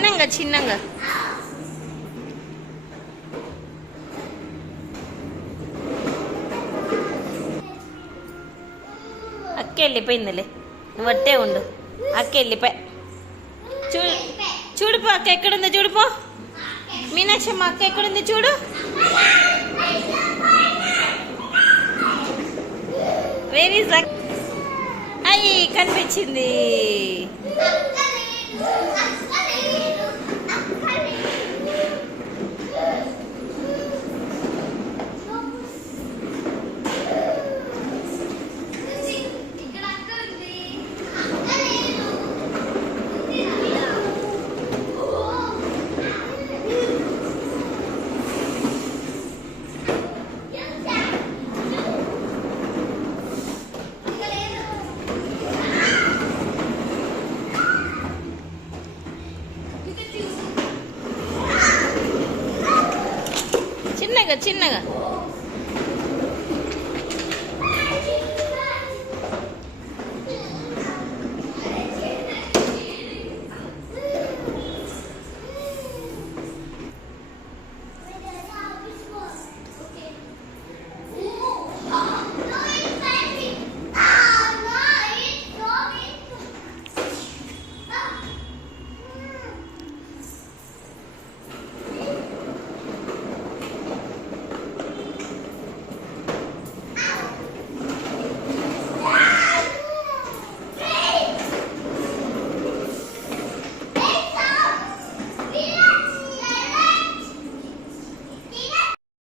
చిన్నంగా చిన్నంగా అక్క వెళ్ళిపోయిందిలే, నువ్వు వట్టే ఉండు. అక్క వెళ్ళిపోయి చూడు, చూడుపో అక్క ఎక్కడుందో చూడుపో. మీనాక్షమ్మ అక్క ఎక్కడుంది చూడు. వేర్ ఈజ్ అక్క? అయ్యి కనిపించింది. చిన్నగా చిన్నగా